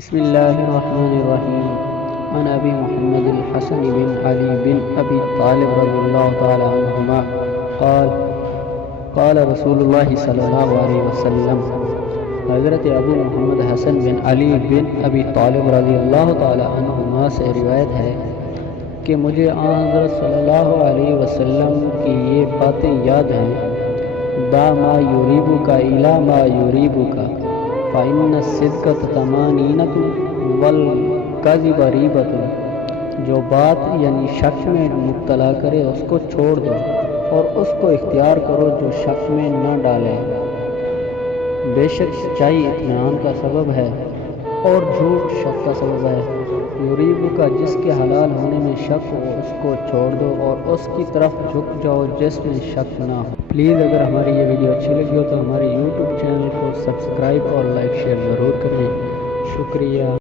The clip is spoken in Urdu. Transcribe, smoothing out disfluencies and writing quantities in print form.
بسم الله الرحمن الرحيم. عن أبي محمد الحسن بن علي بن أبي طالب رضي الله تعالى عنهما قال قال رسول الله صلی اللہ علیہ وسلم. حضرت ابو محمد حسن بن علی بن ابی طالب رضی اللہ تعالی عنہما سے روایت ہے کہ مجھے حضرت صلی اللہ علیہ وسلم کی یہ باتیں یاد ہیں. دا ما یریبک الی ما یریبک فإن الصدق طمانینۃ والکذب ریبۃ. جو بات یعنی شک میں مبتلا کرے اس کو چھوڑ دو اور اس کو اختیار کرو جو شک میں نہ ڈالے. بے شک سچائی اطمینان کا سبب ہے اور جھوٹ شک کا سبب ہے. یریبو کا جس کے حلال ہونے میں شک ہو اس کو چھوڑ دو اور اس کی طرف جھک جاؤ جس میں شک نہ ہو. پلیز اگر ہماری یہ ویڈیو اچھی لگی ہو تو ہمارے یوٹیوب چینل کو سبسکرائب اور لائک شیئر ضرور کریں. شکریہ.